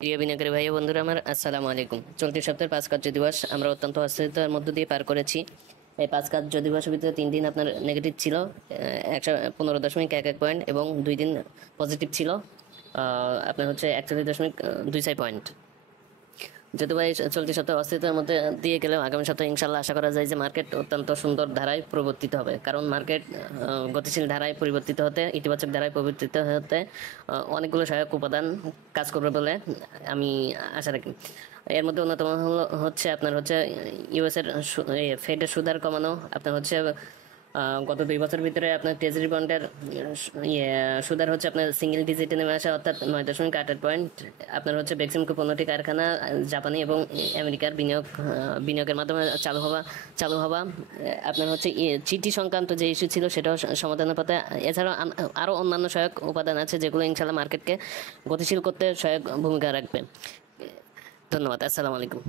প্রিয় বিনিয়োগকারী ভাই ও বন্ধুরা আমার আসসালামু আলাইকুম। চলতি সপ্তাহের 5 কার্য দিবস আমরা অত্যন্ত অস্থিরতার মধ্য দিয়ে পার করেছি। এই 5 কার্য দিবসের ভিতরে 3 দিন আপনার নেগেটিভ ছিল, 115.11 পয়েন্ট, এবং 2 দিন পজিটিভ ছিল, আপনার হচ্ছে 41.26 পয়েন্ট। যদি ভাই চলতি সপ্তাহে অস্থিরতার মধ্যে দিয়ে গেলেও আগামী সপ্তাহে ইনশাল্লাহ আশা করা যায় যে মার্কেট অত্যন্ত সুন্দর ধারায় পরিবর্তিত হবে, কারণ মার্কেট গতিশীল ধারায় পরিবর্তিত হতে, ইতিবাচক ধারায় পরিবর্তিত হতে অনেকগুলো সহায়ক উপাদান কাজ করবে বলে আমি আশা রাখি। এর মধ্যে অন্যতম হচ্ছে আপনার হচ্ছে ইউএসের ফেডের সুদ হার কমানো, আপনার হচ্ছে গত 2 বছর ভিতরে আপনার ট্রেজারি বন্ডের সুদের হচ্ছে আপনার সিঙ্গেল ডিজিটে নেমে আসা, অর্থাৎ 9.88 পয়েন্ট। আপনার হচ্ছে বেক্সিমকো 15টি কারখানা জাপানি এবং আমেরিকার বিনিয়োগের মাধ্যমে চালু হওয়া আপনার হচ্ছে চিঠি সংক্রান্ত যে ইস্যু ছিল সেটাও সমাধানের পথে। এছাড়াও আরও অন্যান্য সহায়ক উপাদান আছে যেগুলো ইনশাল্লাহ মার্কেটকে গতিশীল করতে সহায়ক ভূমিকা রাখবে। ধন্যবাদ। আসসালামু আলাইকুম।